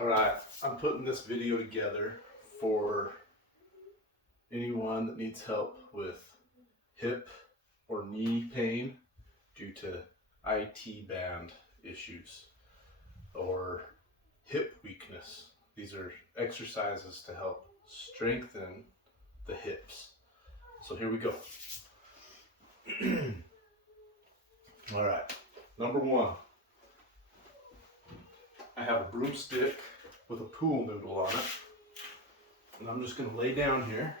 All right, I'm putting this video together for anyone that needs help with hip or knee pain due to IT band issues or hip weakness. These are exercises to help strengthen the hips. So here we go. All right, number one, I have a broomstick with a pool noodle on it. And I'm just gonna lay down here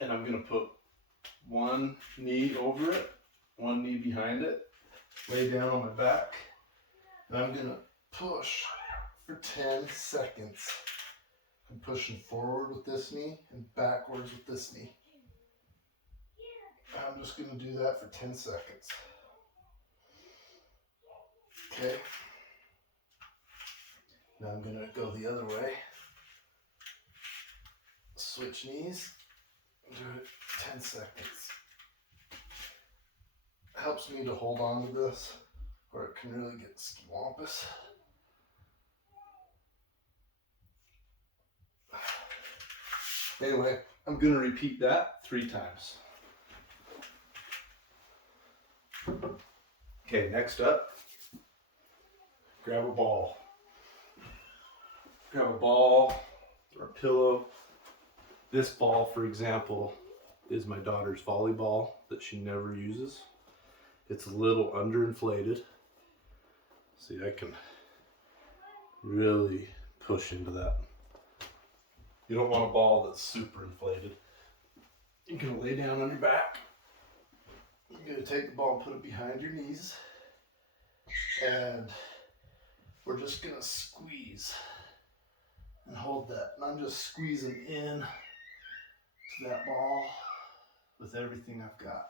and I'm gonna put one knee over it, one knee behind it, lay down on my back, and I'm gonna push for 10 seconds. I'm pushing forward with this knee and backwards with this knee. I'm just gonna do that for 10 seconds. Okay. Now I'm gonna go the other way. Switch knees, do it 10 seconds. Helps me to hold on to this, or it can really get swampus. Anyway, I'm gonna repeat that 3 times. Okay, next up, grab a ball. Grab a ball or a pillow. This ball, for example, is my daughter's volleyball that she never uses. It's a little underinflated. See, I can really push into that. You don't want a ball that's super inflated. You're gonna lay down on your back. You're gonna take the ball and put it behind your knees. And we're just gonna squeeze and hold that. And I'm just squeezing in to that ball with everything I've got.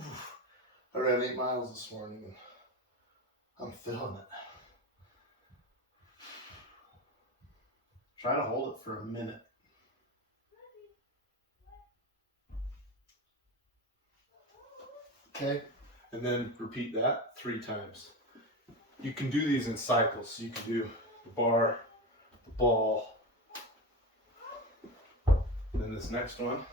Oof. I ran 8 miles this morning and I'm feeling it. Try to hold it for a minute. Okay, and then repeat that 3 times. You can do these in cycles. So you can do the bar, the ball, and then this next one.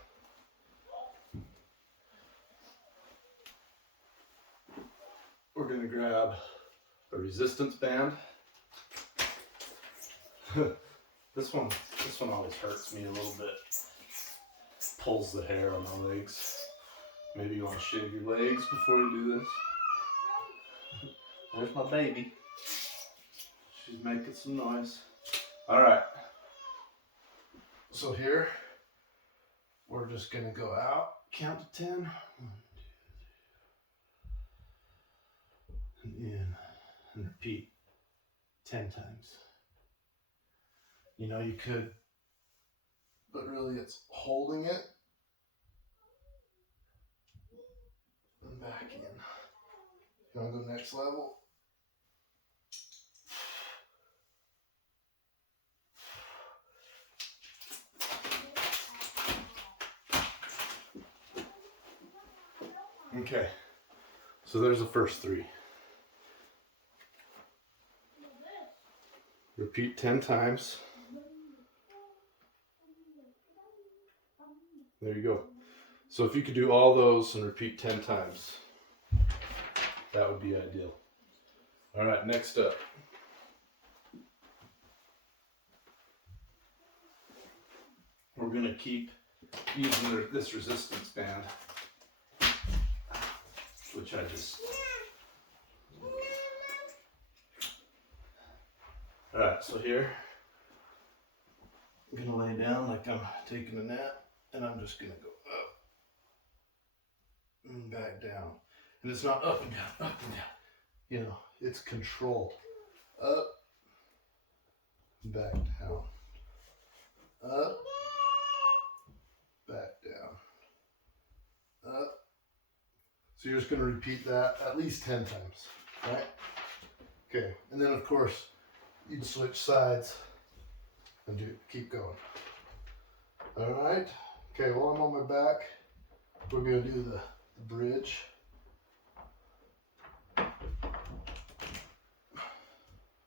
We're gonna grab a resistance band. This one always hurts me a little bit. Pulls the hair on my legs. Maybe you want to shave your legs before you do this. There's my baby. She's making some noise. All right. So here, we're just gonna go out, count to 10. 1, 2, 3, and in, and repeat 10 times. You know, you could, but really it's holding it and back in. You want to go next level? Okay, so there's the first 3. Repeat 10 times. There you go. So if you could do all those and repeat 10 times, that would be ideal. All right, next up. We're going to keep using this resistance band, which I just... All right, so here, I'm gonna lay down like I'm taking a nap, and I'm just gonna go up and back down. And it's not up and down, up and down. You know, it's controlled. Up, back down. Up, back down. Up. So you're just gonna repeat that at least 10 times, right? Okay, and then of course, you can switch sides and keep going. All right. Okay, while I'm on my back, we're going to do the bridge.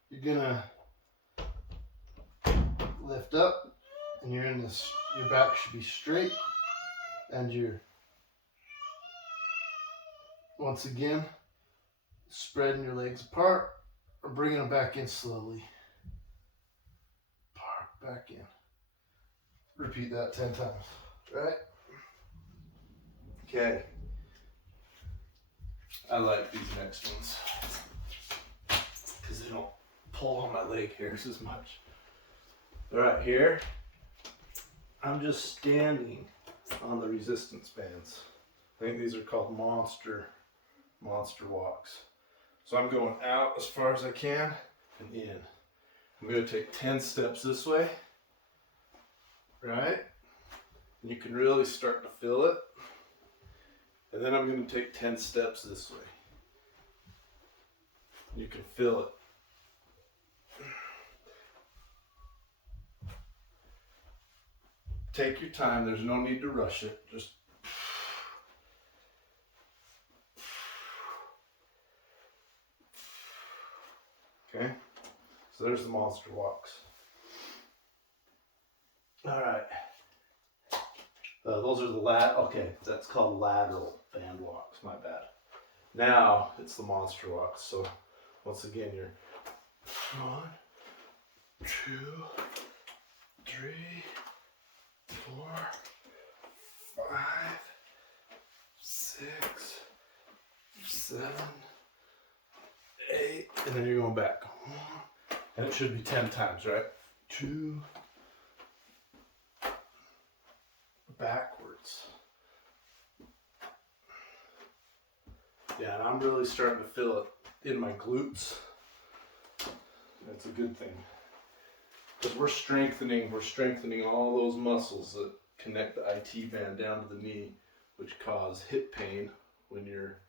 You're going to lift up, and you're in this, your back should be straight, and you're, once again, spreading your legs apart, or bringing them back in slowly. Apart, back in. Repeat that 10 times, right? Okay. I like these next ones because they don't pull on my leg hairs as much. All right, here, I'm just standing on the resistance bands. I think these are called monster walks. So I'm going out as far as I can and in. I'm going to take 10 steps this way, right? And you can really start to feel it. And then I'm going to take 10 steps this way. You can feel it. Take your time. There's no need to rush it. Just okay. So there's the monster walks. All right. Those are the okay, that's called lateral band walks, my bad. Now it's the monster walks. So once again, you're 1, 2, 3, 4, 5, 6, 7, 8, and then you're going back. And it should be 10 times, right? 2, backwards. Yeah, and I'm really starting to feel it in my glutes. That's a good thing. Because we're strengthening all those muscles that connect the IT band down to the knee, which cause hip pain when you're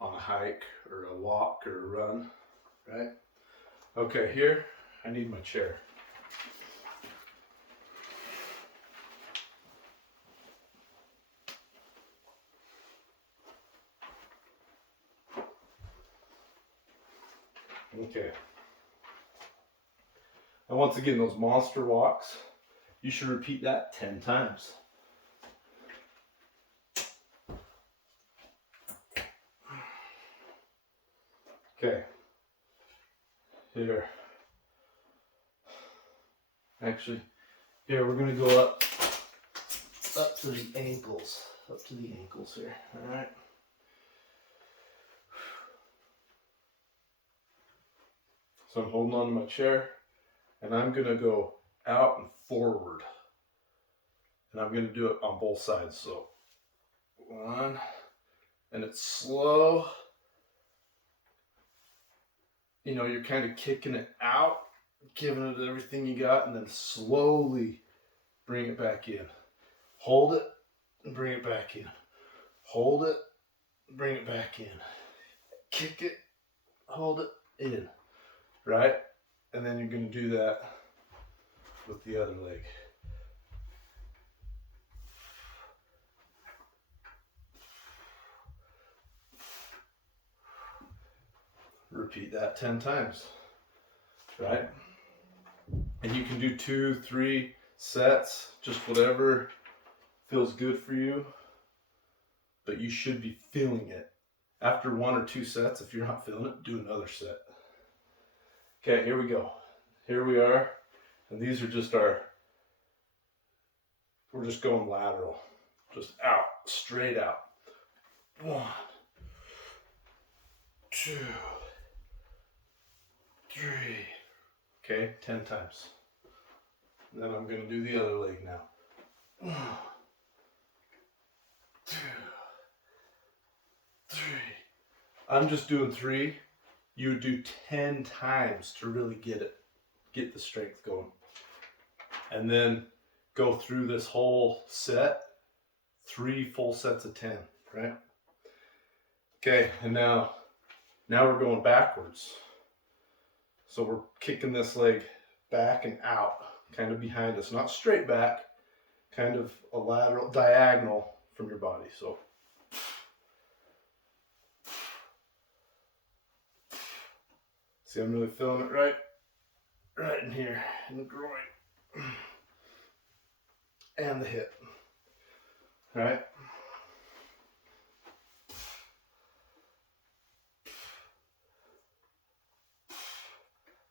on a hike or a walk or a run, right? Okay, here, I need my chair. Okay. And once again, those monster walks, you should repeat that 10 times. Okay. Here. Actually, here we're going to go up to the ankles. Up to the ankles here. All right. So I'm holding on to my chair, and I'm going to go out and forward. And I'm going to do it on both sides. So 1, and it's slow. You know, you're kind of kicking it out, giving it everything you got, and then slowly bring it back in. Hold it and bring it back in. Hold it, bring it back in. Kick it, hold it in. Right? And then you're going to do that with the other leg. Repeat that 10 times. Right? And you can do 2, 3 sets, just whatever feels good for you. But you should be feeling it. After 1 or 2 sets, if you're not feeling it, do another set. Okay, here we go. Here we are. And these are just we're just going lateral. Just out, straight out. 1, 2, 3. Okay, 10 times. And then I'm going to do the other leg now. 1, 2, 3. I'm just doing 3. You would do 10 times to really get the strength going. And then go through this whole set, 3 full sets of 10, right? Okay, and now we're going backwards. So we're kicking this leg back and out, kind of behind us, not straight back, kind of a lateral, diagonal from your body. So see, I'm really feeling it right in here in the groin. and the hip. All right.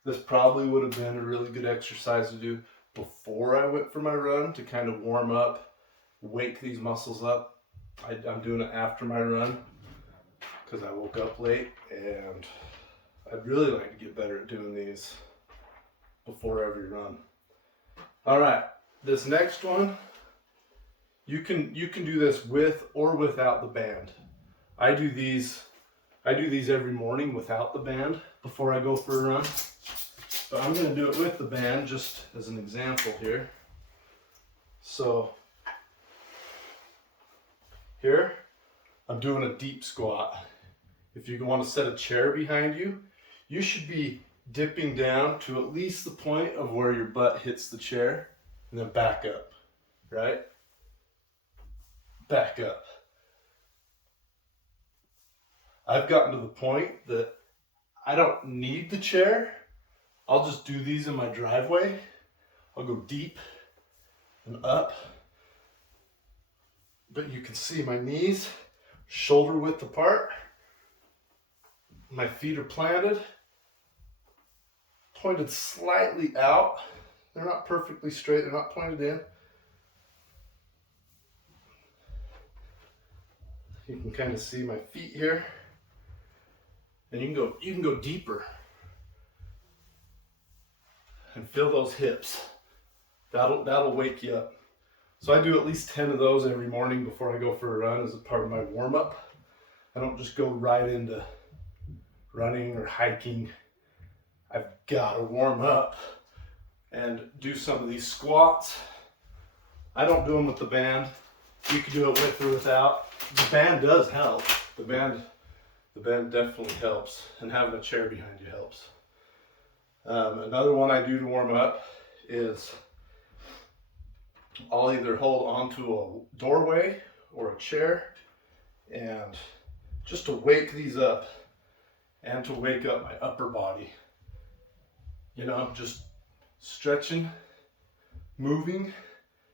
This probably would have been a really good exercise to do before I went for my run to kind of warm up, wake these muscles up. I'm doing it after my run because I woke up late, and I'd really like to get better at doing these before every run. All right, this next one, you can do this with or without the band. I do these every morning without the band before I go for a run. But I'm going to do it with the band just as an example here. So here, I'm doing a deep squat. If you want to set a chair behind you, you should be dipping down to at least the point of where your butt hits the chair, and then back up, right? Back up. I've gotten to the point that I don't need the chair. I'll just do these in my driveway. I'll go deep and up. But you can see my knees, shoulder width apart. My feet are planted, pointed slightly out. They're not perfectly straight, they're not pointed in. You can kind of see my feet here. And you can go deeper. And feel those hips. That'll wake you up. So I do at least 10 of those every morning before I go for a run as a part of my warm-up. I don't just go right into running or hiking. I've got to warm up and do some of these squats. I don't do them with the band. You can do it with or without. The band does help. The band definitely helps, and having a chair behind you helps. Another one I do to warm up is I'll either hold onto a doorway or a chair, and just to wake these up and to wake up my upper body. You know, just stretching, moving,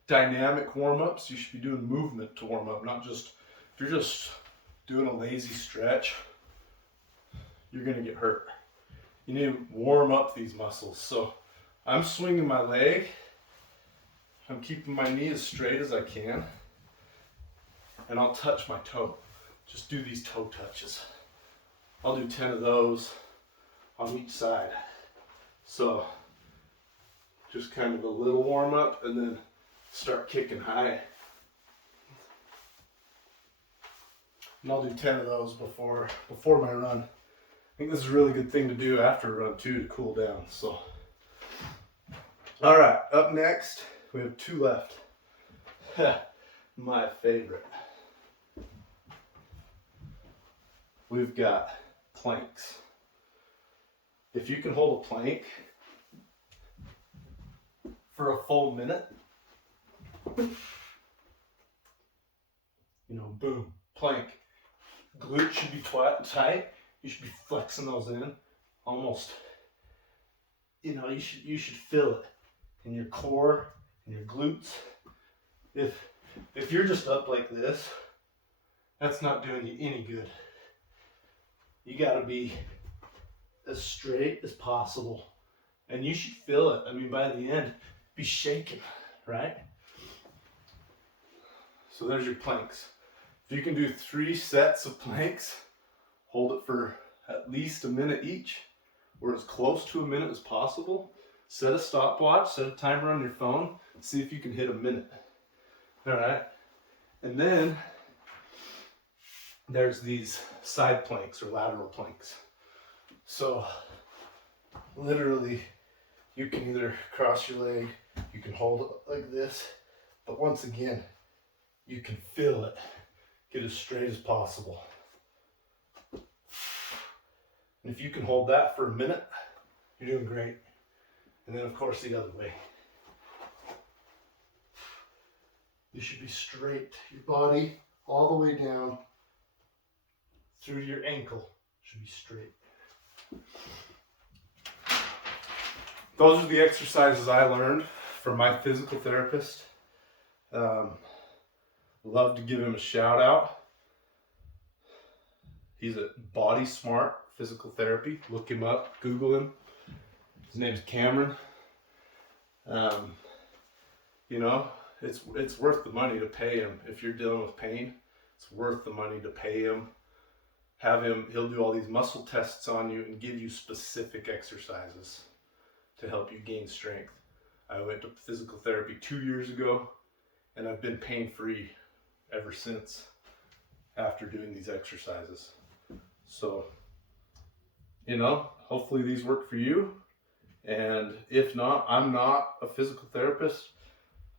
dynamic warm-ups. You should be doing movement to warm up, not just, if you're just doing a lazy stretch, you're gonna get hurt. You need to warm up these muscles. So I'm swinging my leg. I'm keeping my knee as straight as I can. And I'll touch my toe. Just do these toe touches. I'll do 10 of those on each side. So just kind of a little warm up and then start kicking high. And I'll do 10 of those before my run. I think this is a really good thing to do after a run too, to cool down. So, all right, up next, we have 2 left. My favorite. We've got planks. If you can hold a plank for a full minute, you know, boom, plank. Glutes should be tight. You should be flexing those in, almost, you know, you should feel it in your core, in your glutes. If you're just up like this, that's not doing you any good. You gotta be as straight as possible, and you should feel it. I mean, by the end, be shaking, right? So there's your planks. If you can do 3 sets of planks, hold it for at least a minute each, or as close to a minute as possible. Set a stopwatch, set a timer on your phone, see if you can hit a minute. All right. And then there's these side planks or lateral planks. So literally you can either cross your leg, you can hold it like this, but once again, you can feel it. Get as straight as possible. And if you can hold that for a minute, you're doing great. And then of course the other way. You should be straight. Your body all the way down through to your ankle should be straight. Those are the exercises I learned from my physical therapist. Love to give him a shout out. He's at Body Smart Physical Therapy. Look him up, Google him. His name's Cameron. You know, it's worth the money to pay him. If you're dealing with pain, it's worth the money to pay him. Have him, he'll do all these muscle tests on you and give you specific exercises to help you gain strength. I went to physical therapy 2 years ago, and I've been pain-free ever since after doing these exercises. So, you know, hopefully these work for you. And if not, I'm not a physical therapist.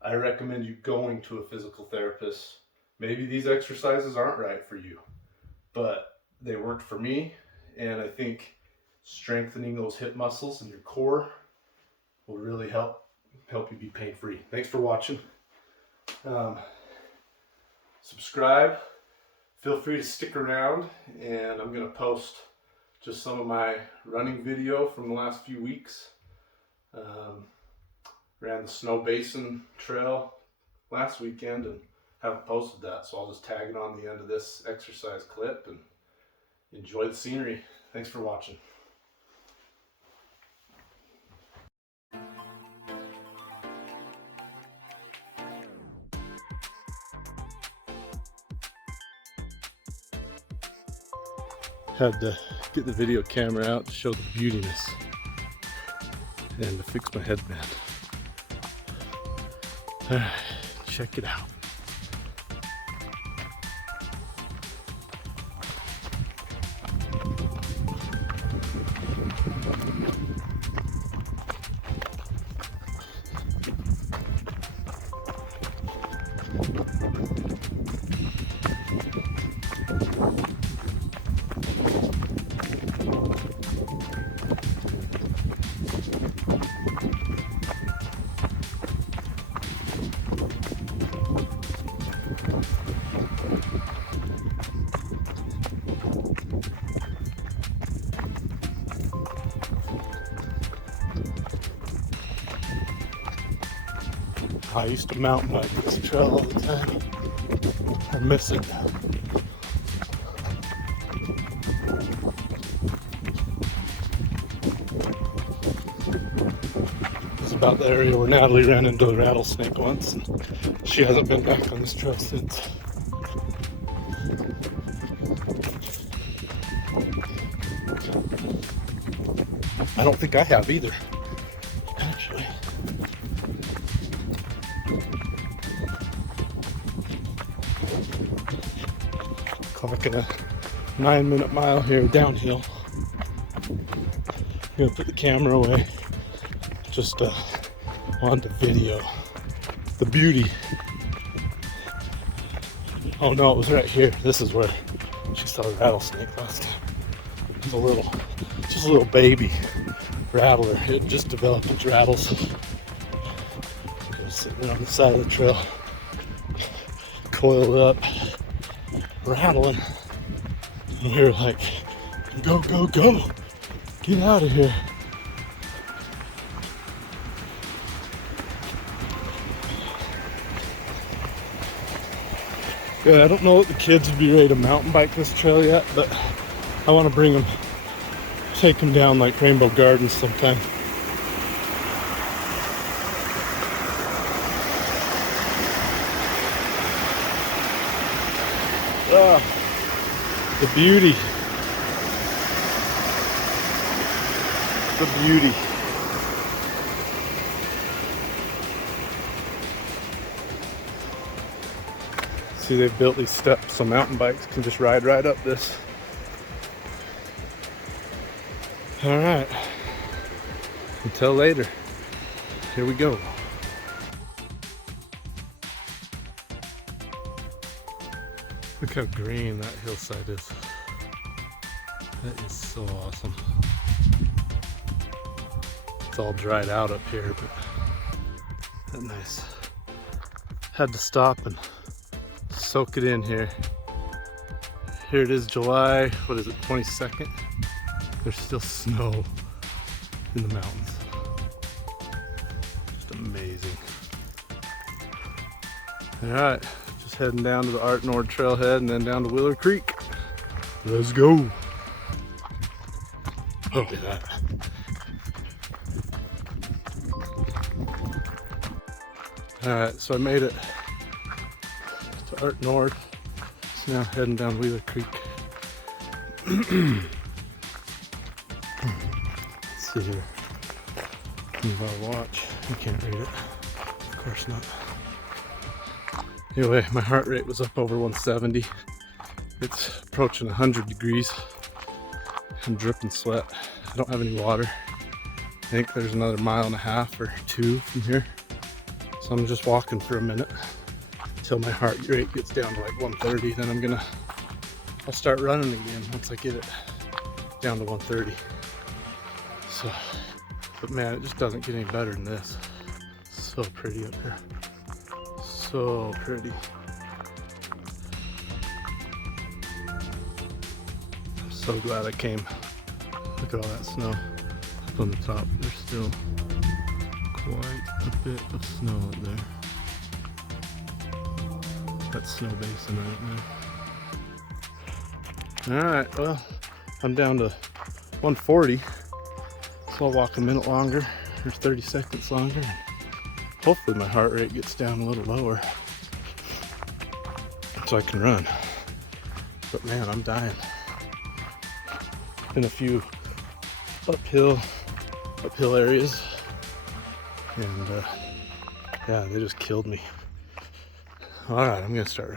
I recommend you going to a physical therapist. Maybe these exercises aren't right for you, but they worked for me. And I think strengthening those hip muscles and your core will really help you be pain-free. Thanks for watching. Subscribe. Feel free to stick around, and I'm going to post just some of my running video from the last few weeks. Ran the Snow Basin Trail last weekend and haven't posted that, so I'll just tag it on the end of this exercise clip and enjoy the scenery. Thanks for watching. Had to get the video camera out to show the beautiness and to fix my headband. Alright, check it out. I used to mountain bike this trail all the time. I miss it now. It's about the area where Natalie ran into a rattlesnake once, and she hasn't been back on this trail since. I don't think I have either, actually. Clocking a 9-minute mile here downhill. I'm gonna put the camera away. Just on the video. The beauty. Oh no, it was right here. This is where she saw a rattlesnake last time. It was just a little baby rattler. It just developed its rattles. It was sitting on the side of the trail, coiled up, rattling. And we were like, go, go, go. Get out of here. Yeah, I don't know if the kids would be ready to mountain bike this trail yet, but I want to bring them, take them down like Rainbow Gardens sometime. The beauty. The beauty. See, they've built these steps so mountain bikes can just ride right up this. All right. Until later. Here we go. Look how green that hillside is. That is so awesome. It's all dried out up here, but that's nice. Had to stop and soak it in here. Here it is, July, what is it, 22nd? There's still snow in the mountains. Just amazing. All right, just heading down to the Art Nord trailhead and then down to Wheeler Creek. Let's go. Look at that. All right, so I made it to Art Nord. So now heading down Wheeler Creek. Let's see here. Move our watch. I can't read it. Of course not. Anyway, my heart rate was up over 170. It's approaching 100 degrees. I'm dripping sweat. I don't have any water. I think there's another 1.5 miles or 2 from here. So I'm just walking for a minute until my heart rate gets down to like 130. Then I'll start running again once I get it down to 130. So, but man, it just doesn't get any better than this. So pretty up here. So pretty. I'm so glad I came. Look at all that snow up on the top. There's still quite a bit of snow up there. That snow basin right there. Alright, well, I'm down to 140. So I'll walk a minute longer, or 30 seconds longer. Hopefully my heart rate gets down a little lower so I can run. But man, I'm dying. Been a few uphill areas, and yeah, they just killed me. All right, I'm gonna start running.